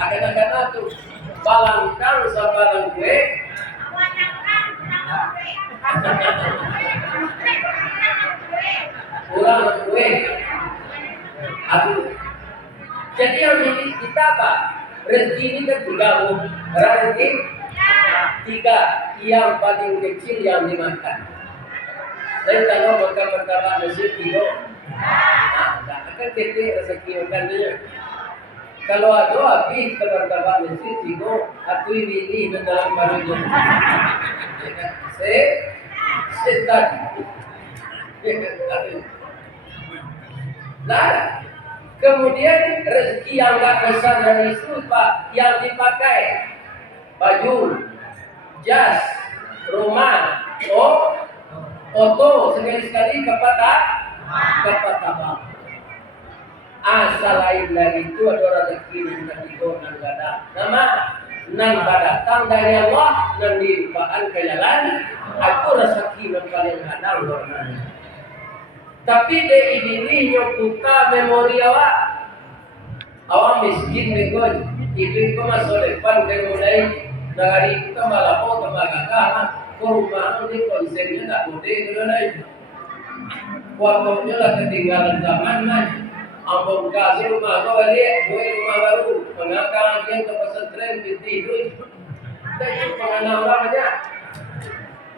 Akan tuh balangkang sabalang kue awak jangkang ulang kue. Aduh. Jadi yang ini kita apa? Rezeki ini kan digabung. Rezeki 3, yang paling kecil yang dimakan. Dan kalau makan pertama masjid itu, akan kita rezeki makannya. Kalau ada habis ke pertama masjid itu, atau ini dalam barunya. Setan. Nah, kemudian rezeki yang gak besar dari itu Pak, yang dipakai baju, jas, rumah, foto sekali-sekali kepada bang. Selain dari itu ada rezeki yang ketiga nan gada. Nama nan datang dari Allah, nan dilimpahkan ke jalan. Aku rezeki yang paling ada warnanya. Tapi de ini nyokuta memori awak miskin dengan itu masuk depan mulai dari kita malah mau temaga rumah ini konsepnya tak boleh dulu lagi. Waktunya lah ketinggalan zaman lah. Ampun kasih rumah kau balik, rumah baru, mengangkat yang ke pesantren itu. Tapi pengenal orangnya.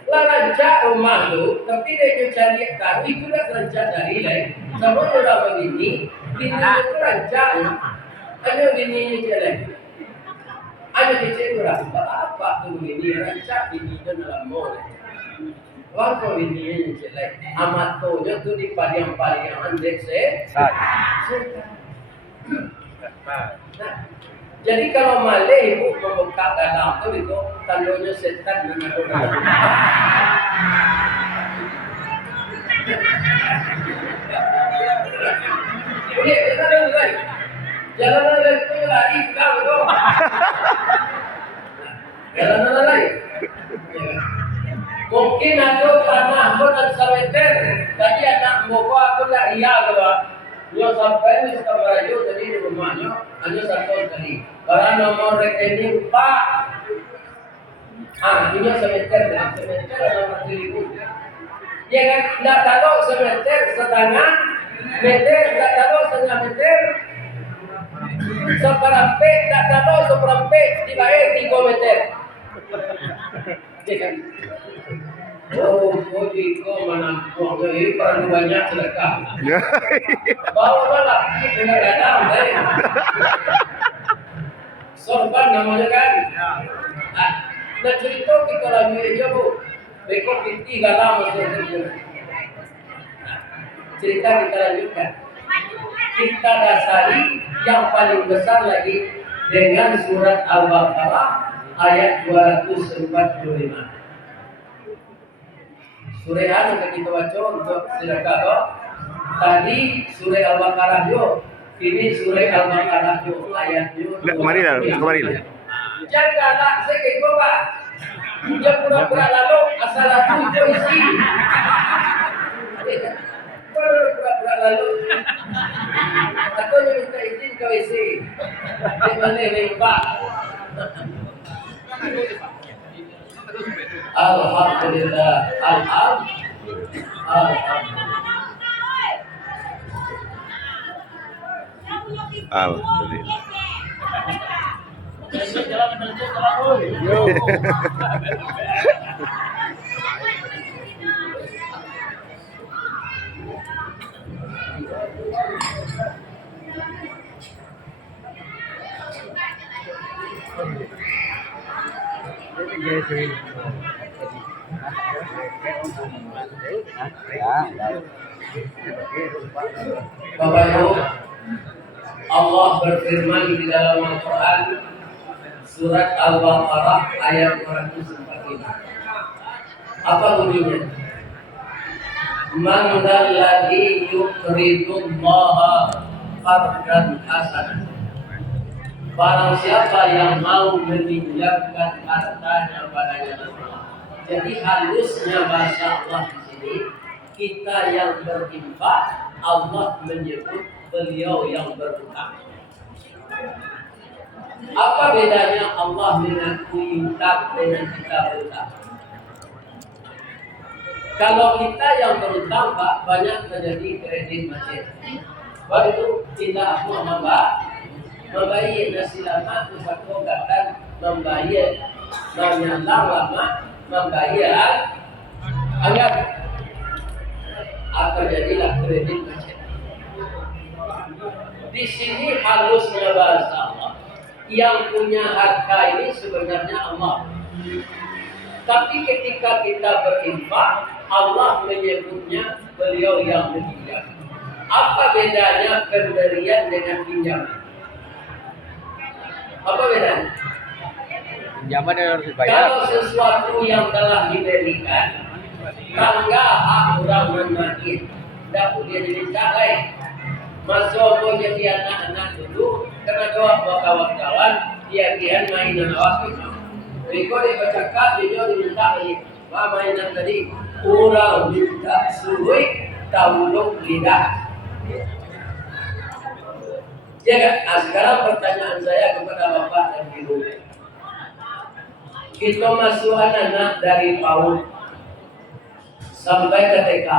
Lah rancak rumah tu, tapi dia cari tahu itu dah rancak dari lain. Sama orang begini, bini itu rancak. Ada bini jalan. Ada kecil berapa? Apa tu bini rancak bini dalam mall. Wako ini jelek. Amatonya tuh di padiang-padiangan dek Sat. Nah, jadi kalau Malay ibu membuka dalam itu tandanya setan dan Ini jalan lagi. Jalan lagi itu lari kau itu. Jalan lagi. Mungkin aku tanah aku dan saweter. Tadi anak moko aku lah iya kalau yo sampai di Sukabaya tadi di rumahnya hanya satu kali. Karena nomor rekening Pak. Ini saweter nomor diriku. Ya kan tidak tahu semeter setengah meter, tidak tahu setengah meter. Seperempe, tidak tahu seperempe, dibayar 3 meter. Ya kan? Oh, kau mana uangnya ini perlu banyak sedekah. Bawa malah dengan datang, sorban namanya kan. Nah cerita kita lagi aja bu, bekor piti galam maksudnya. Cerita kita lanjutkan. Kita dasari yang paling besar lagi dengan surat Al-Baqarah ayat 245. Surah yang kita baca untuk sedekah. Tadi surah Al-Baqarah yo, ini surah Al-Baqarah yo ayat yo. Kemarin lah. Janganlah sekeko Pak. Dia pura-pura lalu asal aku itu isi. Pura-pura lalu. Aku minta izin ke WC. Di mana ni Pak? Alhamdulillah. Alhamdulillah. Bapak Ibu, Allah berfirman di dalam Al-Quran surat Al-Baqarah ayat 245. Apa bunyinya? Man dzalladzi yuqridullaha qardan hasanan. Barang siapa yang mau meminjamkan hartanya padanya Allah. Jadi halusnya bahasa Allah di sini, kita yang berinfak, Allah menyebut beliau yang berhutang. Apa bedanya Allah mengakui hutang dengan kita berhutang? Kalau kita yang berhutang Pak, banyak terjadi kredit macet. Baru itu tidak mau membayar nasi lama itu satu kata membayar menyalang lama membayar agar terjadilah kredit macet. Di sini halusnya bahasa Allah. Yang punya harta ini sebenarnya Allah. Tapi ketika kita berinfak, Allah menyebutnya beliau yang meminjam. Apa bedanya pemberian dengan pinjaman? Apa bedanya? Pinjaman yang harus dibayar. Kalau sesuatu yang telah diberikan, tangga hak orang menagih, tidak boleh diminta lain. Masuk mau jadi anak-anak dulu, karena doa kawan-kawan, dia mainan awak itu. Berikut dia bercakap, dia diminta lagi. Mainan tadi, orang minta suruh, tauluk lidah. Ya kan? Nah, sekarang pertanyaan saya kepada Bapak dan Ibu. Kita masuk anak dari PAUD sampai ke TK,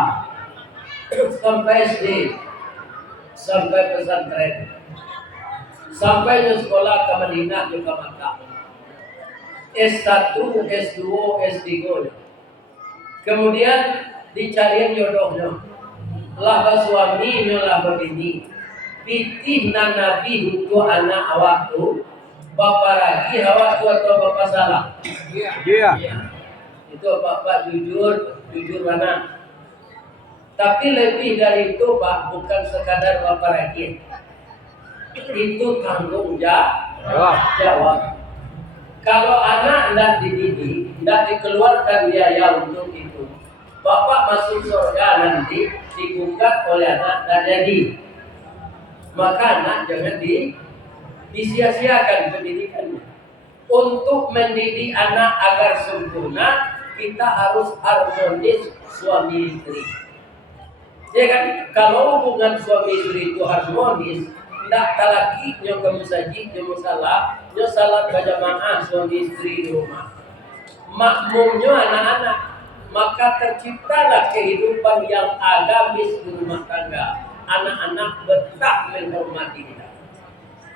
sampai SD, sampai pesantren, sampai ke sekolah ke Madinah ke Makkah. S1, S2, S3. Kemudian dicariin jodohnya. Lah suami lah begini. Pitih nan nabi untuk anak awak tu, bapa lagi awak tu atau bapa salah. Iya. Itu Bapak jujur mana. Tapi lebih dari itu Pak, bukan sekadar Bapak rajin. Itu tanggung jawab. Kalau anak tidak dididik, tidak dikeluarkan biaya untuk itu, Bapak masuk surga nanti digugat oleh anak dan jadi. Maka anak jangan disia-siakan pendidikannya. Untuk mendidik anak agar sempurna, kita harus harmonis suami istri. Ya kan, kalau hubungan suami istri itu harmonis, tidak laki yang ke masjid, yang salat berjamaah suami istri di rumah. Makmumnya anak-anak, maka terciptalah kehidupan yang agamis di rumah tangga. Anak-anak betah menghormati kita.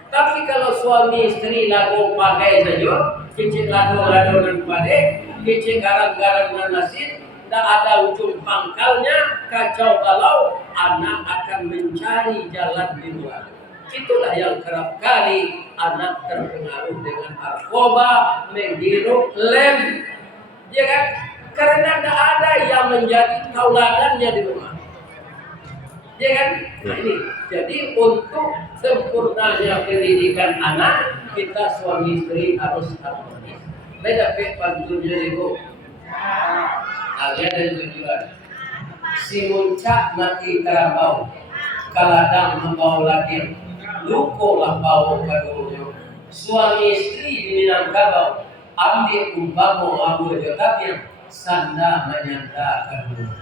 Tapi kalau suami istri lagu pakai saja, kicik lagu-lagu dan pakai, kicik garang-garang dan nasid, tidak ada ujung pangkalnya, kacau balau, anak akan mencari jalan di luar. Itulah yang kerap kali anak terpengaruh dengan narkoba, menghirup lem, ya kan? Karena tidak ada yang menjadi tauladannya di rumah, ya kan? Nah ini, jadi untuk sempurnanya pendidikan anak, kita suami istri harus harmonis. Beda pantunnya ibu. Alia dan tujuan. Si muncak mati karabau, kaladang membau lagi, lukolah bau kadunya. Suami istri di Minangkabau, ambil umpamu abu jotabnya, sanda menyanta kadunya.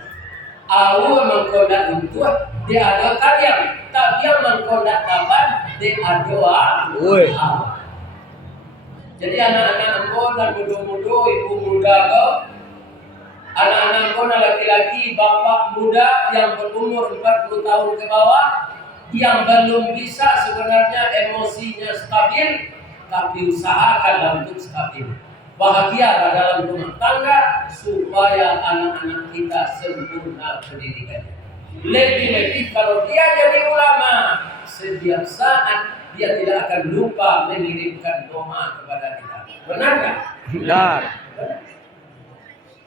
Awu mengkodak untuk dia ada kalian, tak dia mengkodak taban dia ada. Jadi anak-anak engkau dan muda-muda, ibu muda kau, anak-anak engkau laki-laki, bapak muda yang berumur 40 tahun ke bawah, yang belum bisa sebenarnya emosinya stabil, tapi usahakan untuk stabil. Bahagia dalam rumah tangga supaya anak-anak kita sempurna pendidikannya. Lebih-lebih kalau dia jadi ulama, setiap saat dia tidak akan lupa mengirimkan doa kepada kita. Benar kan? Benar.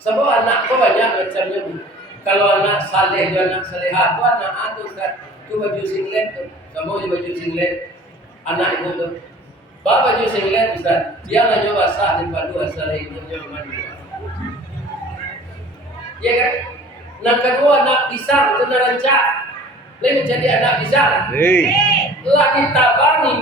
Sebab anakku banyak macamnya. Kalau anak saleh dan anak salehah itu anak anu kan, itu baju singlet tuh, kamu baju singlet, anak itu tuh. Bapak baju singlet Ustaz, dia nggak nyoba sah di padu asal ikutnya mandi. Ya kan? Nah kedua anak pisang itu nerancak, lebih jadi anak pisang. Lah ditabani